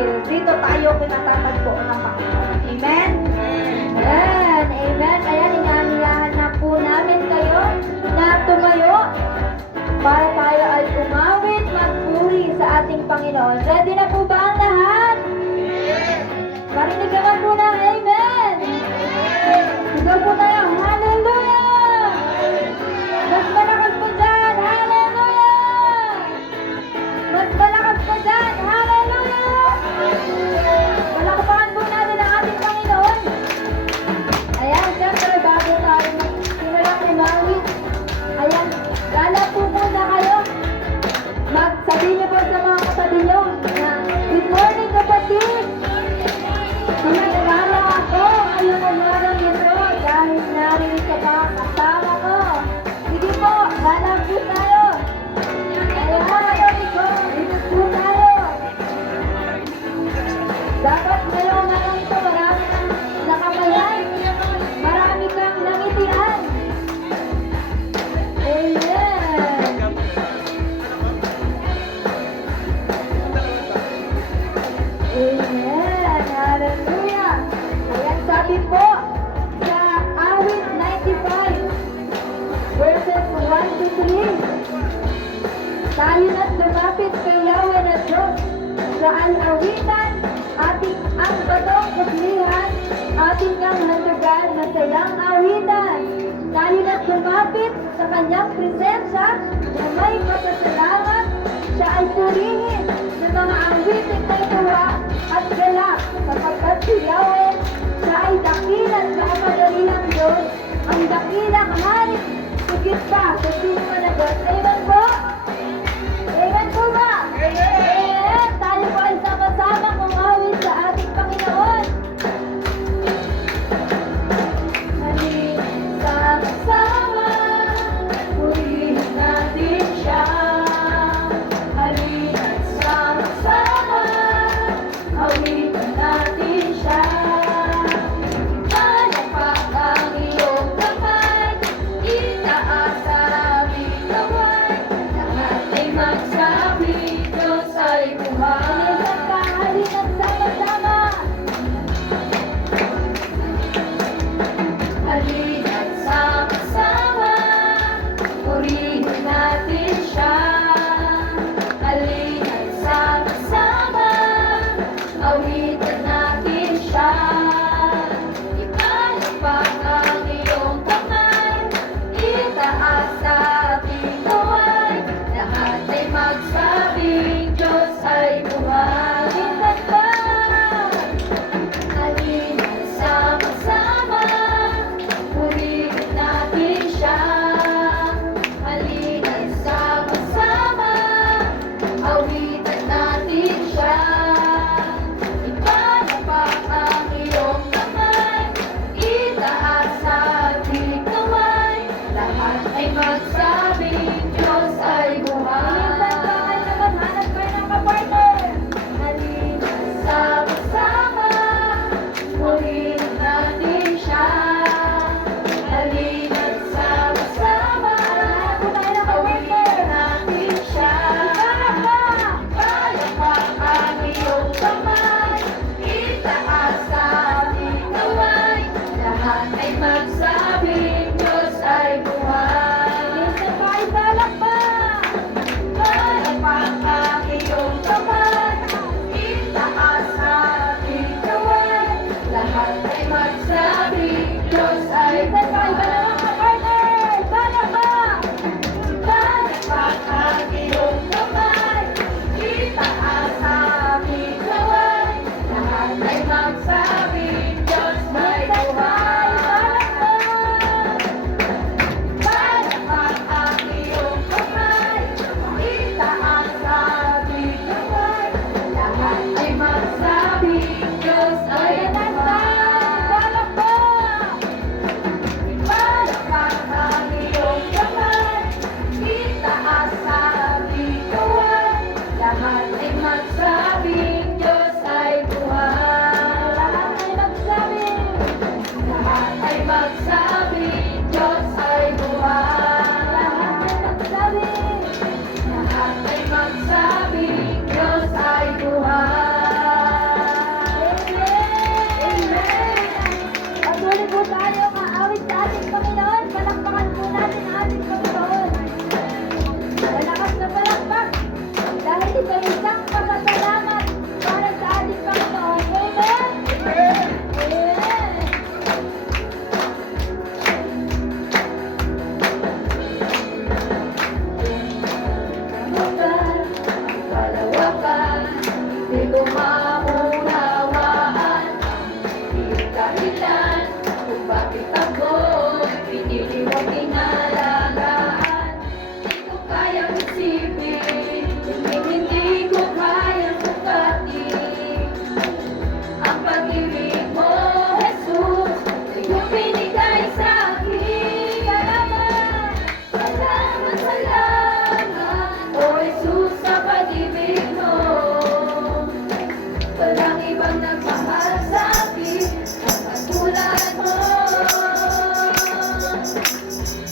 dahil dito tayo pinatatagpo ng Panginoon. Amen? Amen. Amen. Ayan, inaaniyahan na po namin kayo na tumayo para tayo ay umawit, magpuri sa ating Panginoon. Ready na po ba ang lahat? Marinig naman po na, amen! Sigaw po tayo, hallelujah! Mas malakas po dyan, hallelujah! Mas malakas po dyan, hallelujah! Palakpakan po natin ang ating Panginoon. Ayan, siyempre, bago tayo simulang umawit, ayan, lala po muna kayo. Magsabihin niyo po sa mga katabi niyo na, good morning kapatid! Sinagara ako ngayong umaga nito dahil narinig ka pa kasama ko. Sige po, hanap po tayo. Ayan, ikot po tayo. Dapat ngayong ngayon ito marami kang nakabayan. Marami kang nangitian. Amen. Amen. Hallelujah. Ayan, sabi po sa awit 95 verses 1 to 3. Tayo na't lumapit kay Yahweh na Diyos sa alawitan, ating ang batong kutlihan, ating ang handugan, masayang awitan. Tayo na't lumapit sa kanyang presensya na may pasasalamat, siya ay purihin ng mga awitin may tuwa at galak, sapagkat si Yahweh, siya ay dakilang kapangyarihang Diyos, ang dakilang hari, higit pa sa sino managot. Amen po? Amen po ba? Amen! Tayo po ay sama-sama kumawit sa ating Panginoon. Halina't sama-sama, purihin natin siya. Halina't sama-sama, awitan natin siya. Palapak ang iyong kamay, itaas sa aming kamay. Lahat ay magsabi, Diyos ay buhay. Halina't sama-sama. Halina't sama-sama, purihin natin siya. Halina't sama-sama, awitan natin siya. Ipalapak ang iyong kamay, itaas sa ating kamay. Lahat ay magsabing Diyos ay buhay. Minsan pa, halina't sama-sama, purihin natin siya. Halina't sama-sama, awitan natin siya. Ipalapak ang iyong kamay, itaas sa ating kamay. Lahat ay magsabing Diyos ay buhay. Minsan pa kayo naman, hanap kayo ng kapartner. Halina't sama-sama, purihin natin siya. Halina't sama-sama, awitan natin siya. Ipalapak ang iyong kamay, itaas sa ating kamay. Lahat ay magsabing Diyos ay buhay. Minsan pa isa.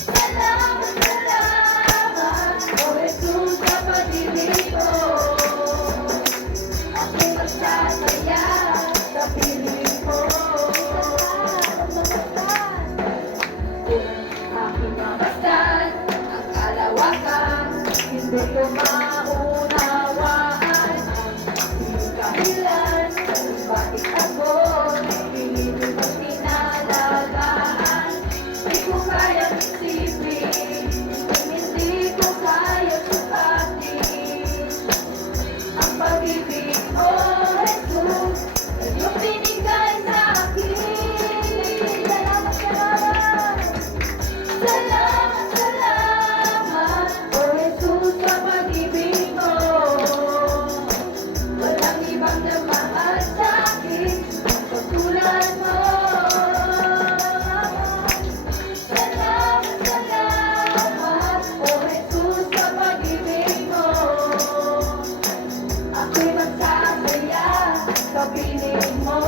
Salamat, salamat, O Jesus, sa pag-ibig mo. Ako'y magsasaya sa piling mo. Aking mamasdan ang kalawakan, hindi ko maunawaan ang kahilan kung bakit ako'y pinilit at pinalagaan. Di ko kayang isipin, hindi ko kayang sukatin ang pag-ibig mo, Jesus, na iyong binigay sa akin. Salamat, salamat. Salamat, salamat, O Jesus, sa pag-ibig mo. Walang ibang nagmahal sa akin ang katulad mo. Salamat, salamat, O Jesus, sa pag-ibig mo. Ako'y magsasaya sa piling mo.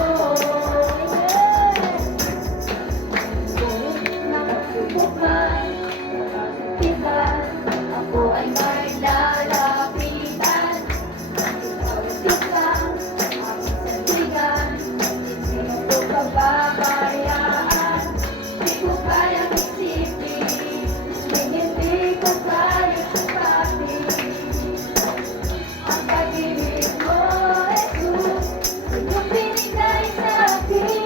Kung man nakakatigan, ako ay may lalapitan. Ikaw ay isang aking sandigan, hindi ko pababayaan. Di ko kayang isipin, hindi ko kayang sukatin ang pag-ibig mo, Jesus, na iyong binigay sa akin.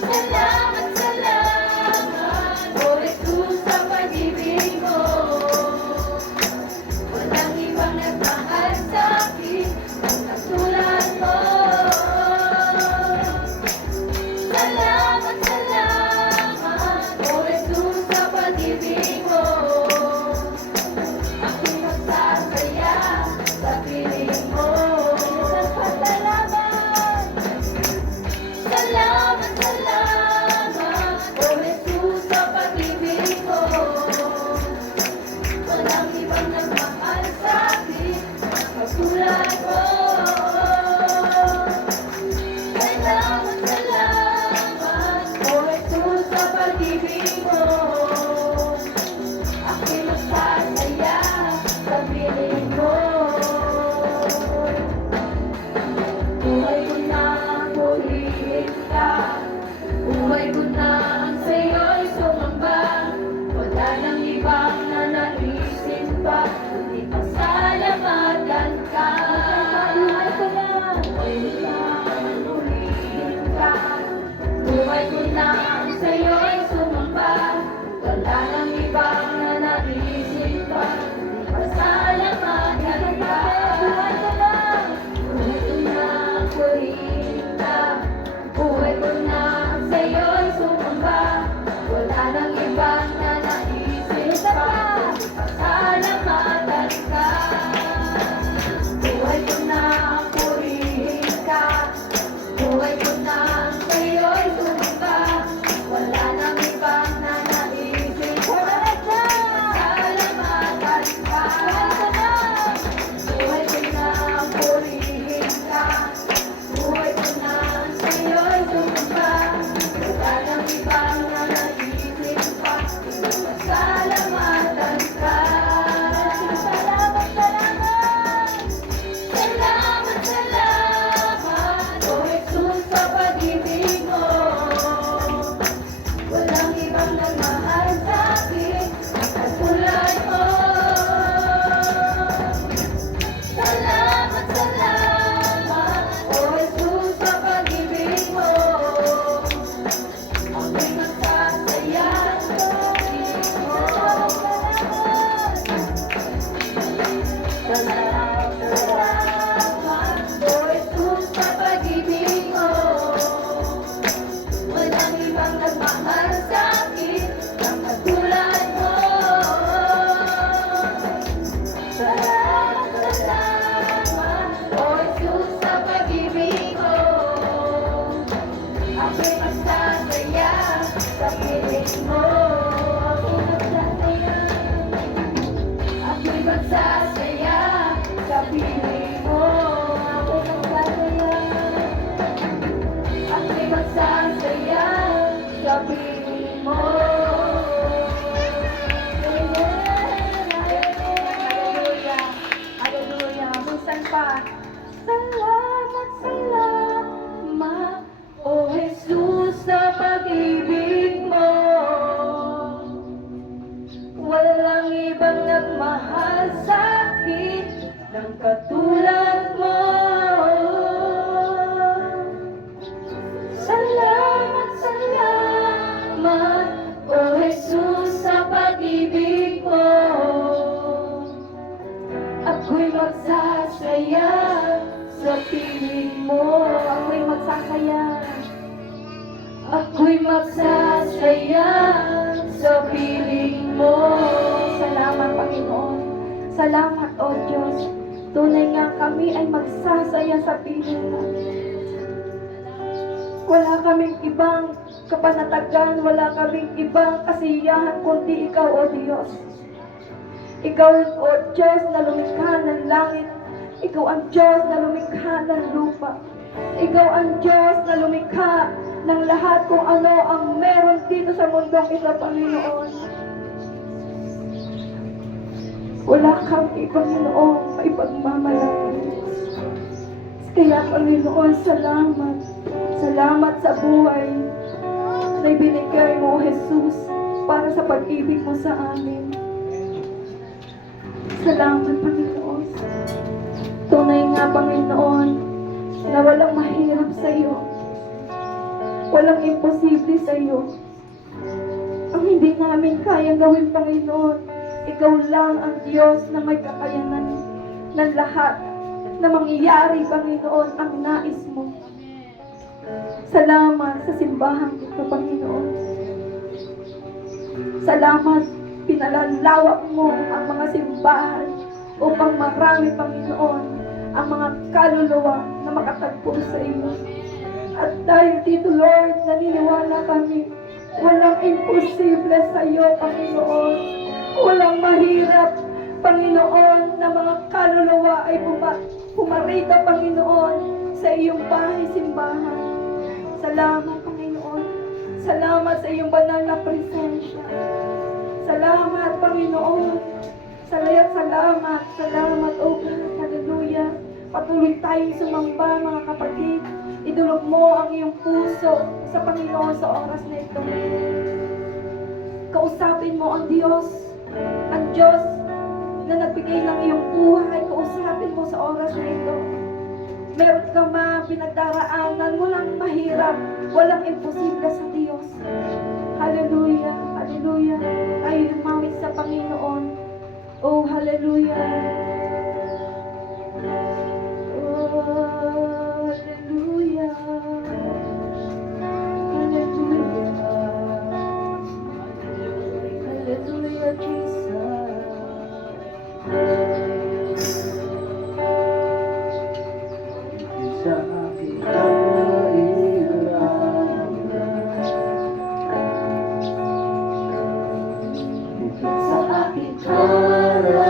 Salamat, salamat, O Jesus, sa pag-ibig mo. Walang ibang nagmahal sa akin ang katulad mo. Salamat, salamat, O Jesus, sa pag-ibig mo. Ako'y magsasaya sa piling mo. Salamat, salamat, salamat, O Jesus, sa pag-ibig mo. Walang ibang nagmahal sa akin ang katulad mo. Salamat, salamat, O Jesus, sa pag-ibig mo. Ako'y magsasaya sa piling mo. Buhay ko na ang purihin ka. Buhay ko na ang sa'yo'y sumamba. Wala nang ibang nanaisin pa, kundi pasalamatan ka. Buhay ko na ang purihin ka. Buhay ko na ang sa'yo'y sumamba. Wala nang ibang nanaisin pa, kundi pasalamatan ka. Buhay ko na ang purihin ka. Buhay ko na ang sa'yo'y sumamba. Wala nang ibang nanaisin pa, kundi pasalamatan ka. Buhay ko na ang purihin ka. Buhay ko na ang sa'yo'y sumamba. Wala nang ibang nanaisin pa, pasalamatan ka. Buhay ko na ang purihin ka. Buhay ko na ang sa'yo'y sumamba. Wala nang ibang nanaisin pa, pasalamatan ka. Salamat, salamat. Salamat, salamat, O Jesus, sa pag-ibig mo. Walang ibang nagmahal sa akin ang katulad mo. Salamat, salamat, O Jesus, sa pag-ibig mo. Ako'y magsasaya sa piling mo. Salamat, salamat, O Jesus, sa pag-ibig mo. Walang ibang nagmahal sa akin ang katulad mo. Salamat, salamat, O Jesus, sa pag-ibig mo. Ako'y magsasaya sa piling mo. Ako'y magsasaya sa piling mo. Ako'y magsasaya sa piling mo. Hallelujah, hallelujah. Minsan pa, salamat, salamat, O Jesus, sa pag-ibig mo. Walang ibang nagmahal sa akin ng katulad mo. Salamat, salamat, O Jesus, sa pag-ibig mo. Ako'y magsasaya sa piling mo. Ako'y magsasaya. Ako'y magsasaya sa piling mo. Salamat, Panginoon. Salamat, O Diyos. Tunay nga kami ay magsasaya sa piling mo. Wala kaming ibang kapanatagan, wala kaming ibang kasiyahan kundi Ikaw, O Diyos. Ikaw, O Diyos, na lumikha ng langit. Ikaw ang Diyos na lumikha ng lupa. Ikaw ang Diyos na lumikha ng lahat kung ano ang meron dito sa mundong ito, Panginoon. Wala kang Panginoon maipagmamalaki. Kaya, Panginoon, salamat. Salamat sa buhay na ibinigay mo, Jesus, para sa pag-ibig mo sa amin. Salamat, Panginoon. Tunay nga, Panginoon, na walang mahirap sa iyo. Walang imposible sa iyo. Ang hindi namin kayang gawin, Panginoon, Ikaw lang ang Diyos na may kakayanan ng lahat na mangyayari, Panginoon, ang nais mo. Salamat sa simbahan ko, Panginoon. Salamat, pinalalawak mo ang mga simbahan upang marami, Panginoon, ang mga kaluluwa na makatagpo sa iyo. At dahil dito, Lord, naniniwala kami, walang imposible sa iyo, Panginoon. Walang mahirap, Panginoon, na mga kaluluwa ay pumarita, Panginoon, sa iyong bahay-simbahan. Salamat, Panginoon. Salamat sa iyong banal na presensya. Salamat, Panginoon. Salamat. Salamat, O God. Hallelujah. Patuloy tayong sumamba, mga kapatid. Idulog mo ang iyong puso sa Panginoon sa oras na ito. Kausapin mo ang Diyos. Ang Diyos na nagbigay ng iyong buhay. Kausapin mo sa oras na ito. Meron kang mga pinagdaraanan, walang mahirap, walang imposible sa Diyos. Hallelujah, hallelujah. Tayo lumawit sa Panginoon. Oh, hallelujah. Oh, hallelujah. Hallelujah. Hallelujah, Jesus. Sa aking kahirangan, sa aking karanasan,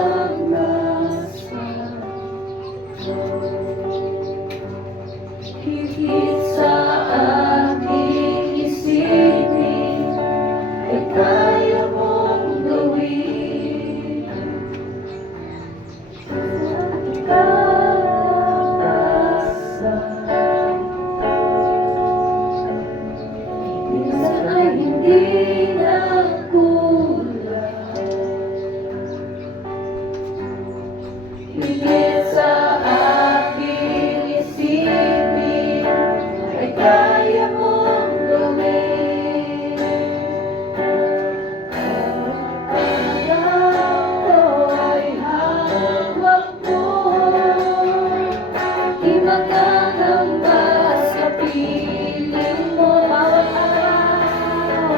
higit sa aking isipin, ay kaya mong gawin. Sa aking minsan ay hindi na kulang. Higit sa aking isipin, ay kaya mong gawin. Kaya ko'y hawak mo, di magkakamba sa piling mo. Bawat araw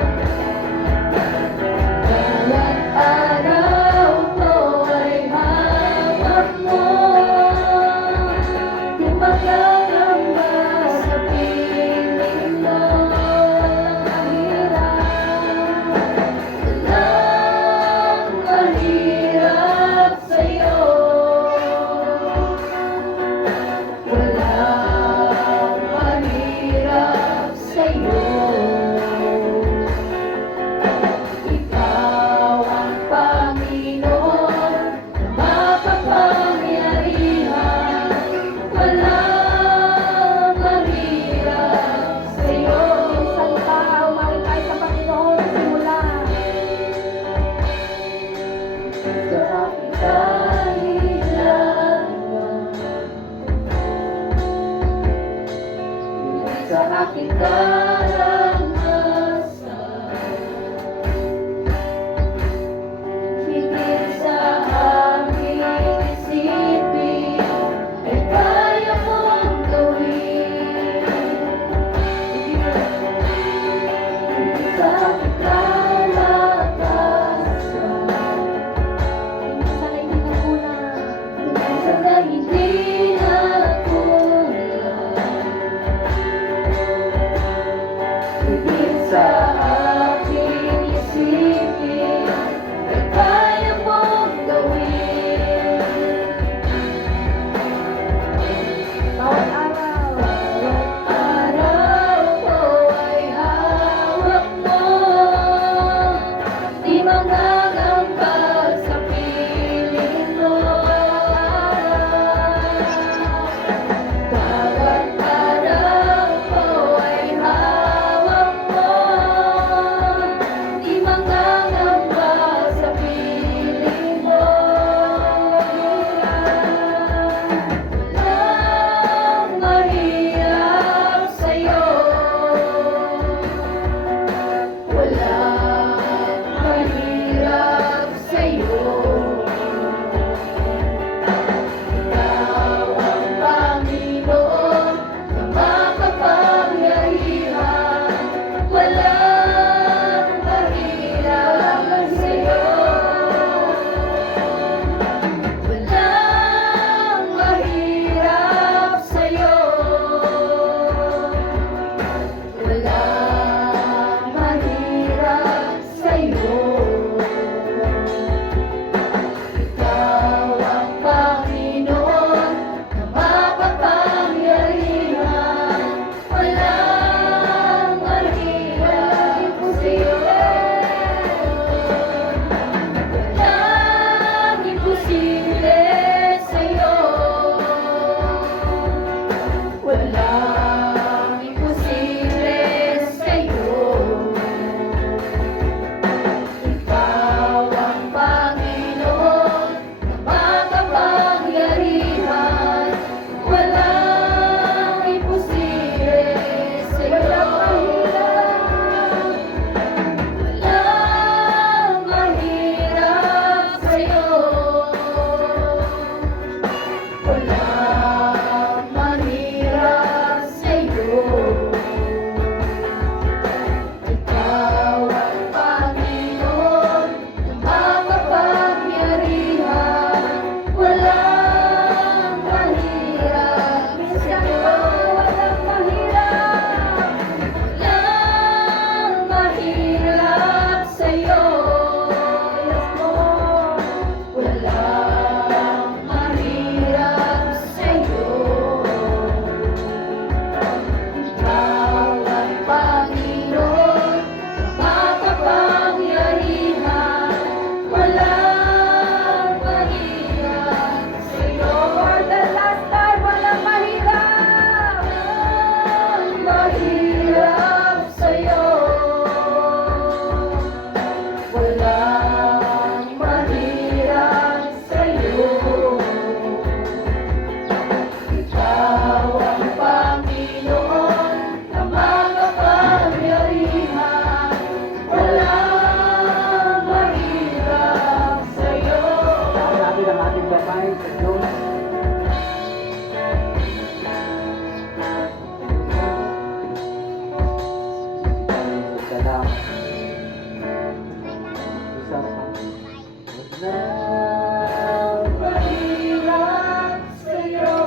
Walang mahirap sa'yo.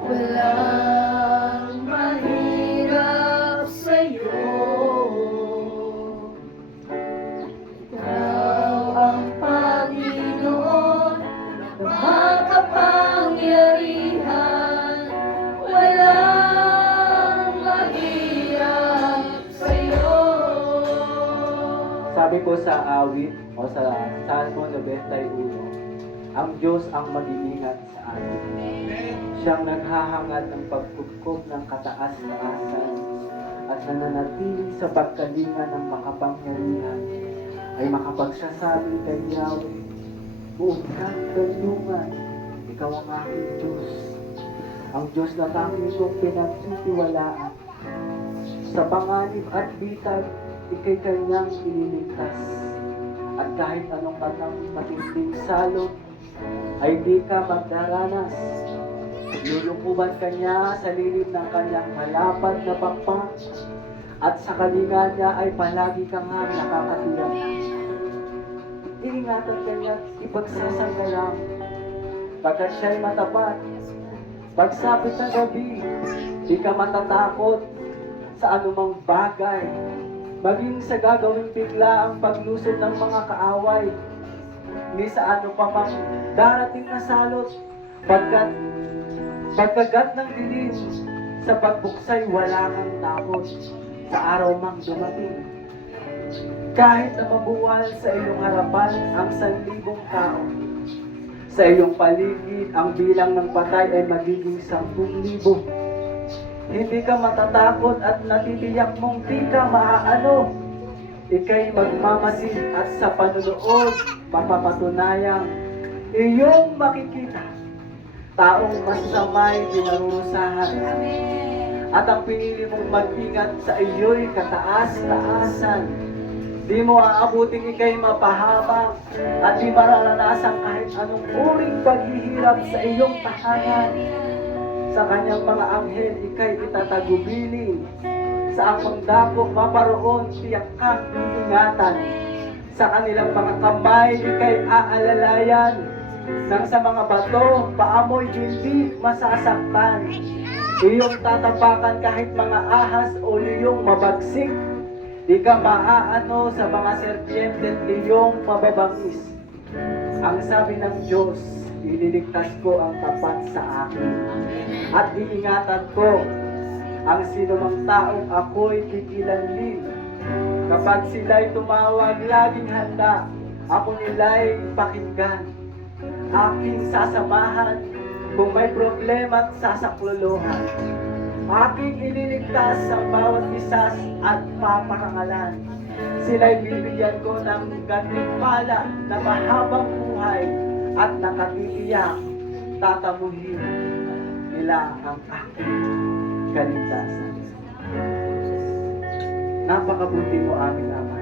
Walang mahirap sa'yo. Ikaw ang Panginoon na makapangyarihan. Walang mahirap sa'yo. Sabi ko sa awit o sa Salmo 91, ang Diyos ang mag-iingat sa atin. Siyang naghahangad ng pagkupkop ng kataas-taasan at nananatili sa pagkalinga ng makapangyarihan ay makapagsasabi kay Yahweh, buong kanlungan, ikaw ang aking Diyos. Ang Diyos na tanging kong pinagtitiwalaan. Sa panganib at bitag, ikay kanyang ililigtas. At kahit anong matinding salot, ay di ka magdaranas. Lulukuban ka niya sa lilim ng kanyang malapad na pakpak, at sa kalinga niya ay palagi kang nakakatiyak. Iingatan ka niya at ipagsasanggalang, pagkat siya'y matapat. Pagsapit ng gabi, di ka matatakot sa anumang bagay, maging sa gagawing bigla ang paglusod ng mga kaaway, ni sa ano pa mang darating na salot, pagkagat ng dilim, sa pagbuksay wala kang takot, sa araw mang dumating. Kahit na mabuwal sa iyong harapan ang 1,000 tao, sa iyong paligid ang bilang ng patay ay magiging 10,000. Hindi ka matatakot at natitiyak mong di ka maaano. Ika'y magmamasid at sa panunood mapapatunayang iyong makikita taong masamay dinarusahan. At ang pinili mong mag-ingat sa iyo'y kataas-taasan. Di mo aabuting ika'y mapahamak at di mararanasan kahit anong uring paghihirap sa iyong tahanan. Sa kanyang mga anghel, ika'y itatagubilin. Sa amang dako, maparoon, tiyak kang iingatan. Sa kanilang mga kamay, ika'y aalalayan. Nang sa mga bato, paamoy hindi masasaktan. Iyong tatapakan kahit mga ahas o liyong mabagsik. Di ka maaano sa mga serpiente at liyong mababangis. Ang sabi ng Diyos, ililigtas ko ang tapat sa akin. At iingatan ko ang sinumang taong ako'y kikilanlin. Kapag sila'y tumawag, laging handa. Ako nila'y pakinggan. Aking sasamahan kung may problema at sasaklolohan. Aking ililigtas sa bawat isa at paparangalan. Sila'y bibigyan ko ng gantimpala na mahabang buhay at nakatitiyak, tatamuhin nila ang aking kaligtasan. Napakabuti mo aming Ama.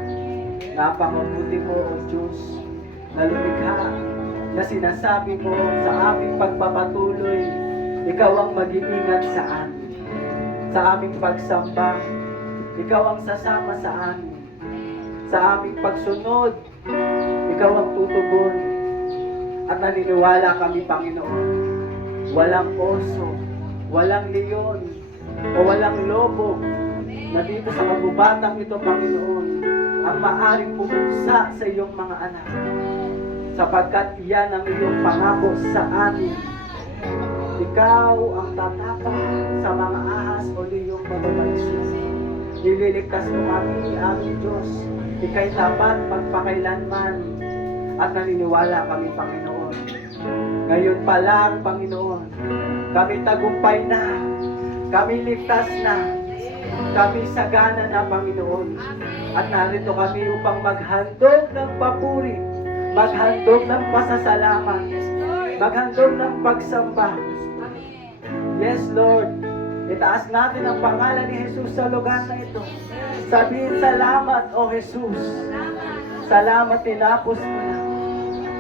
Napakabuti mo, O Diyos, na lumikha, na sinasabi mo sa aming pagpapatuloy, ikaw ang mag-iingat sa amin. Sa aming pagsamba, ikaw ang sasama sa amin. Sa aming pagsunod, ikaw ang tutugon. At naniniwala kami, Panginoon, walang oso, walang leon, o walang lobo na dito sa kagubatang ito, Panginoon, ang maaring pumuksa sa iyong mga anak. Sapagkat iyan ang iyong pangako sa amin. Ikaw ang tatapak sa mga ahas o liyong mababagsik. Nililigtas mo kami, aming Diyos. Ika'y tapat pagpakailanman. At naniniwala kami, Panginoon. Ngayon pa lang, Panginoon, kami tagumpay na. Kami ligtas na. Kami sagana na, Panginoon. At narito kami upang maghandog ng papuri, maghandog ng pasasalamat, maghandog ng pagsamba. Yes, Lord. Itaas natin ang pangalan ni Jesus sa lugar na ito. Sabihin, salamat, O Jesus. Salamat, tinapos mo na.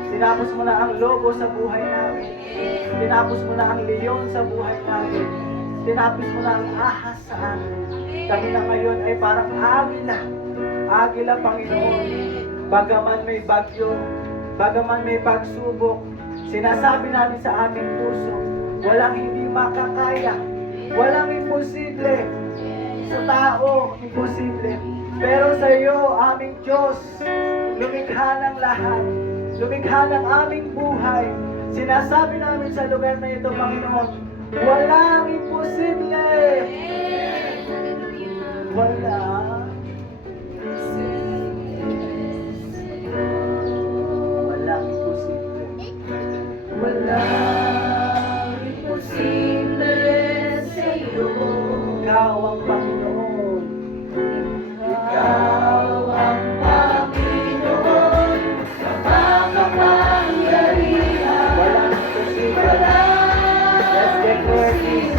Tinapos mo na ang lobo sa buhay namin. Tinapos mo na ang leon sa buhay namin. Tinapos mo na ang ahas sa amin. Kami na ngayon ay parang agila. Agila, Panginoon. bagaman may bagyo, bagaman may pagsubok, sinasabi namin sa aming puso, walang hindi makakaya, walang imposible. Sa tao, imposible. Pero sa iyo, aming Diyos, lumikha ng lahat, lumikha ng aming buhay. Sinasabi namin sa lugar na ito, Panginoon, walang imposible. Walang imposible. Walang imposible sa'yo. Ikaw ang Panginoon. Ikaw ang Panginoon na makapangyarihan. Walang imposible. Let's Walang declare this.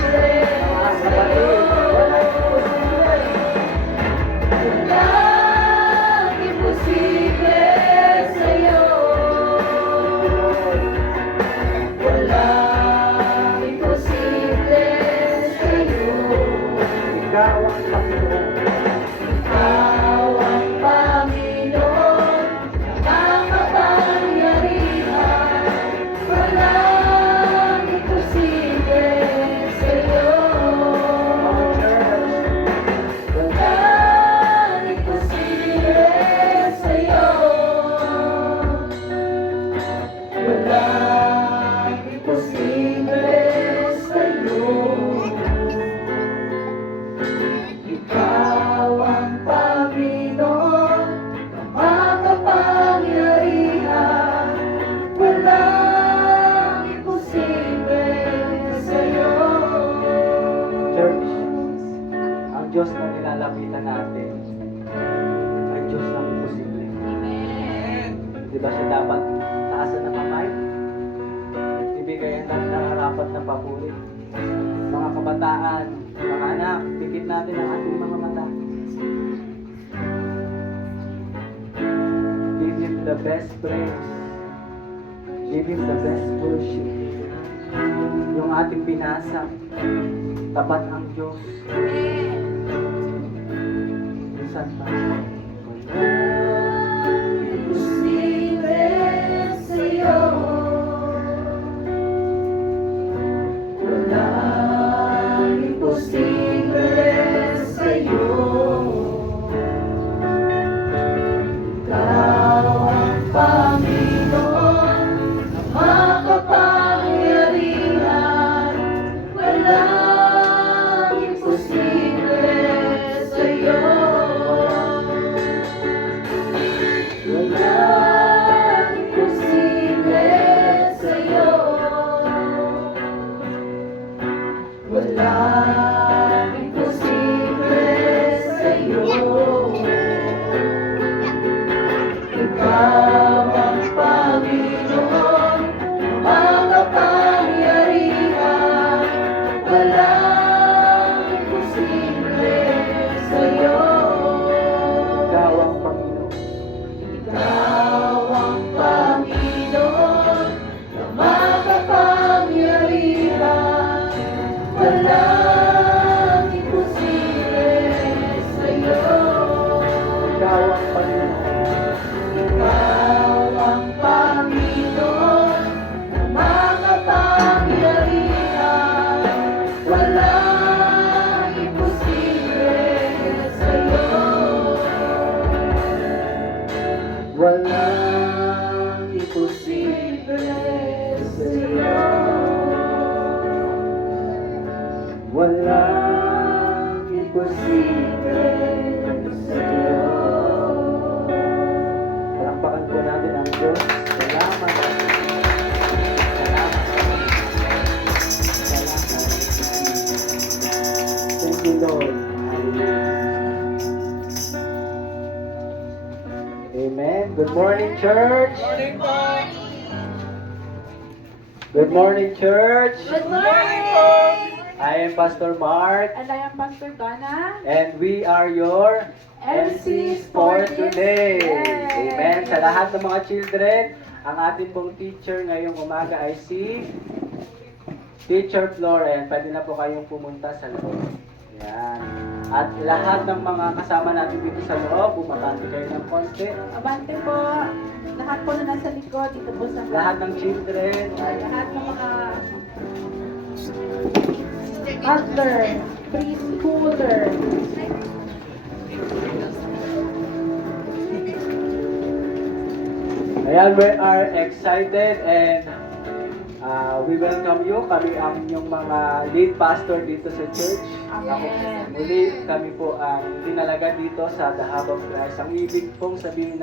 Mga kapatid, walang imposible. Walang imposible sa'yo. Walang imposible sa'yo. Ikaw ang Panginoon. Ikaw ang Panginoon na makapangyarihan. Walang imposible sa'yo. Mga church, Walang imposible sa'yo. Walang imposible sa'yo. Ikaw ang Panginoon na makapangyarihan. Walang imposible sa'yo. church, ang Diyos na nilalapitan natin ay Diyos ng imposible. Di ba siya dapat taasan ng kamay? Ibigayan ng nararapat na papuri. Mga kabataan, mga anak, pikit natin ang ating mga mata. Give Him the best praise. Give Him the best worship. Yung ating binasa, tapat ang Diyos. Minsan pa. Imposible sa'yo. Walang imposible sa'yo. Ikaw ang Panginoon na makapangyarihan. Walang imposible sa'yo. Walang imposible sa'yo. Walang imposible sa'yo. Ikaw ang Panginoon na makapangyarihan. Walang imposible sa'yo. Ikaw ang Panginoon. Ikaw ang Panginoon na makapangyarihan. Walang imposible sa'yo. Ikaw ang Panginoon. Ikaw ang Panginoon na makapangyarihan. Walang imposible sa'yo. Walang imposible sa'yo. Walang imposible sa'yo. Palakpakan po natin ang Diyos. Salamat. Salamat. Salamat. Thank you, Lord. Amen. Good morning, church. Good morning, church. Good morning! I am Pastor Mark, And I am Pastor Donna. and we are your MCs for today. Yay! Amen. Sa lahat ng mga children, ang ating pong teacher ngayong umaga ay si Teacher Flora. Pwede na po kayong pumunta sa loob. Yan. At lahat ng mga kasama natin dito sa loob, bumabati kayo ng konti. Abante po. Lahat po na nasa likod, dito po sa Lahat ng children, lahat ng mga Toddler, preschooler. ayan, we are excited and we welcome you. Kami ang inyong mga lead pastor dito sa church. Amen. Muli, kami po ang dinalaga dito sa The Hub of Christ. Ang ibig pong sabihin